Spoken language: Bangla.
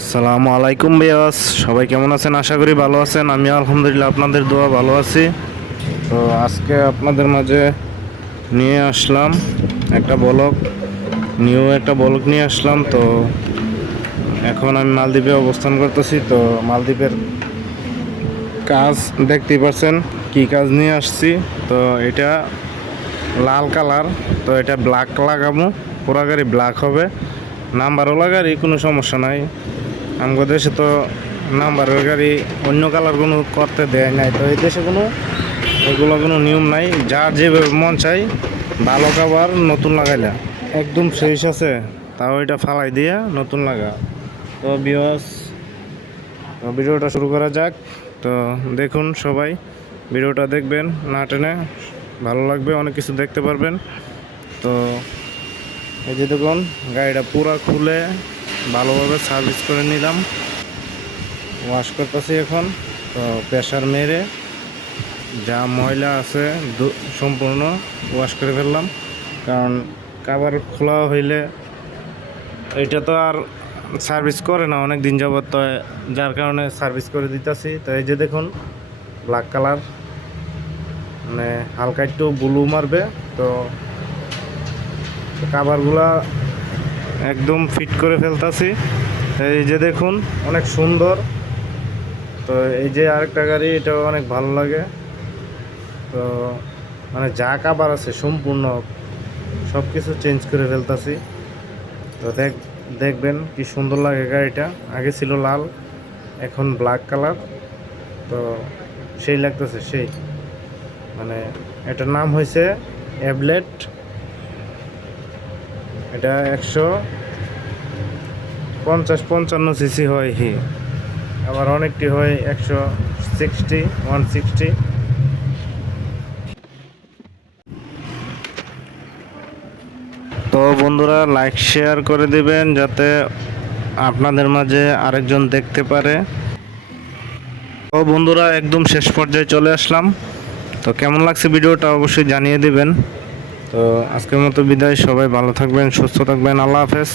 আসসালামু আলাইকুম বিয়াস। সবাই কেমন আছেন? আশা করি ভালো আছেন। আমি আলহামদুলিল্লাহ আপনাদের দোয়া ভালো আছি। তো আজকে আপনাদের মাঝে নিয়ে আসলাম একটা বলক। নিউ একটা বলক নিয়ে আসলাম। তো এখন আমি মালদ্বীপে অবস্থান করতেছি। তো মালদ্বীপের কাজ দেখতেই পাচ্ছেন কি কাজ নিয়ে আসছি। তো এটা লাল কালার। তো এটা ব্ল্যাক লাগাবো। পুরা গাড়ি ব্ল্যাক হবে। নাম্বারও গাড়ি কোনো সমস্যা নাই। আমাদের দেশে তো নাম্বারের গাড়ি অন্য কালার কোনো করতে দেয় নাই। তো এই দেশে কোনো, এগুলো কোনো নিয়ম নাই। যার যেভাবে মন চাই, ভালো কাবার নতুন লাগাইলা। একদম শেষ আছে, তাও এটা ফালাই দিয়ে নতুন লাগা। তো বিয়স ভিডিওটা শুরু করা যাক। তো দেখুন সবাই, ভিডিওটা দেখবেন না টেনে। ভালো লাগবে, অনেক কিছু দেখতে পারবেন। তো এই যে দেখুন, গাড়িটা পুরা খুলে ভালোভাবে সার্ভিস করে নিলাম। ওয়াশ করতেছি এখন। তো প্রেশার মেরে যা ময়লা আছে সম্পূর্ণ ওয়াশ করে ফেললাম। কারণ কাবার খোলা হইলে এটা তো আর সার্ভিস করে না অনেক দিন যাবত তো যার কারণে সার্ভিস করে দিতেছি। তো এই যে দেখুন ব্ল্যাক কালার মানে হালকা একটু ব্লু মারবে। তো কাভারগুলা একদম ফিট করে ফেলতাছি। এই যে দেখুন, অনেক সুন্দর। তো এই যে আরেকটা গাড়ি, এটাও অনেক ভালো লাগে। তো মানে যা কাবার আছে সম্পূর্ণ সব কিছু চেঞ্জ করে ফেলতাছি। তো দেখ, দেখবেন কি সুন্দর লাগে গাড়িটা। আগে ছিল লাল, এখন ব্ল্যাক কালার তো সেই লাগতেছে, সেই। মানে এটার নাম হয়েছে অ্যাবলেট এটা একশো পঞ্চাশ পঞ্চান্ন সিসি হয় হি। আবার অনেকটি হয় একশো সিক্সটি, ওয়ান সিক্সটি। তো বন্ধুরা লাইক শেয়ার করে দিবেন যাতে আপনাদের মাঝে আরেকজন দেখতে পারে। তো বন্ধুরা, একদম শেষ পর্যায়ে চলে আসলাম। তো কেমন লাগছে ভিডিওটা অবশ্যই জানিয়ে দিবেন। তো আজকের মতো বিদায়। সবাই ভালো থাকবেন সুস্থ থাকবেন। আল্লাহ হাফেজ।